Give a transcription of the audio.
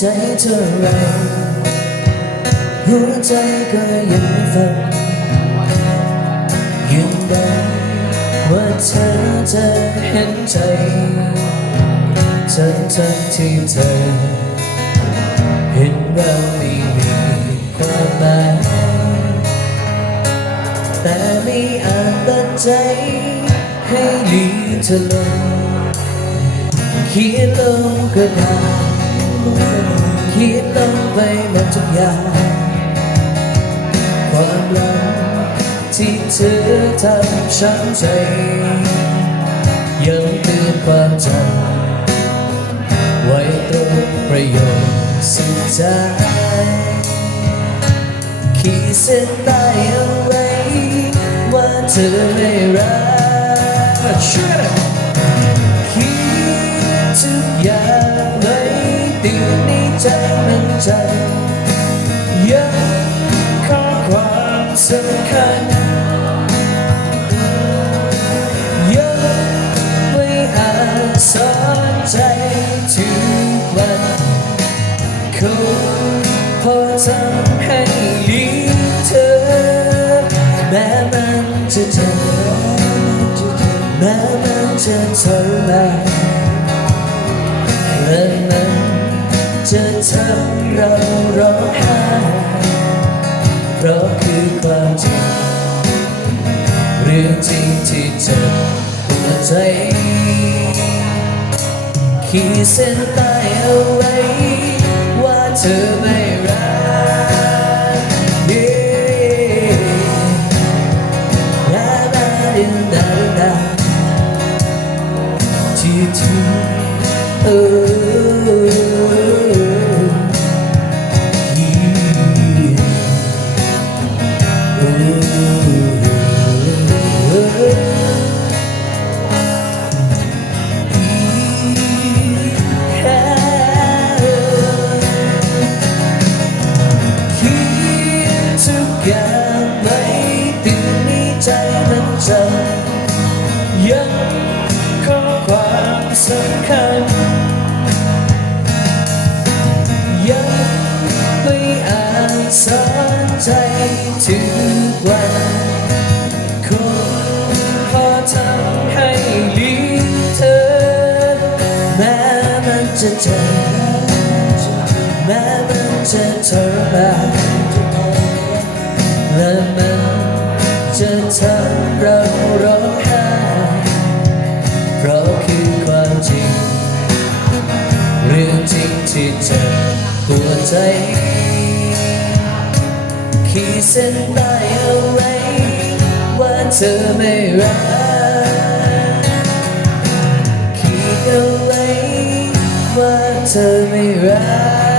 ใจเท่าไรหัวใจก็ยังไม่ฟังยืนยันว่าเธอจะเห็นใจทั้งทั้งที่เธอ เห็นเราไม่มีความหมายแต่ไม่อาจตัดใจให้ลีเธอลงเขียนลงกระดาษ เขียนลงไปหมดทุกอย่างความรักที่เธอทำช้ำใจ ยังเตือนความจำไว้ตรงประโยคสุดท้ายขีดเส้นใต้เอาไว้ว่าเธอไม่รักคิดทุกอย่าง ในใจมันจยังข้อความสำคัญยังไม่อาจสอนใจทุกวันคงพอทำให้ลืมเธอ แม้มันจะเจ็บแม้มันจะทรมานและมันจะ จะทำเราร้องไห้เพราะคือความจริง เรื่องจริงที่เจ็บปวดใจ ขีดเส้นใต้เอาไว้ ว่าเธอไม่รัก Yeah ลาลาดินดาดาที่ที่เออ มันจำยังขอความสำคัญ ยังไม่อาจสอนใจทุกวันคงพอทำให้ลืมเธอ แม้มันจะเจ็บแม้มันจะทรมาน งจริงที่เจ็บปวดใจ ขีดเส้นใต้เอาไว้ว่าเธอไม่รักขีดเอาไว้ว่าเธอไม่รัก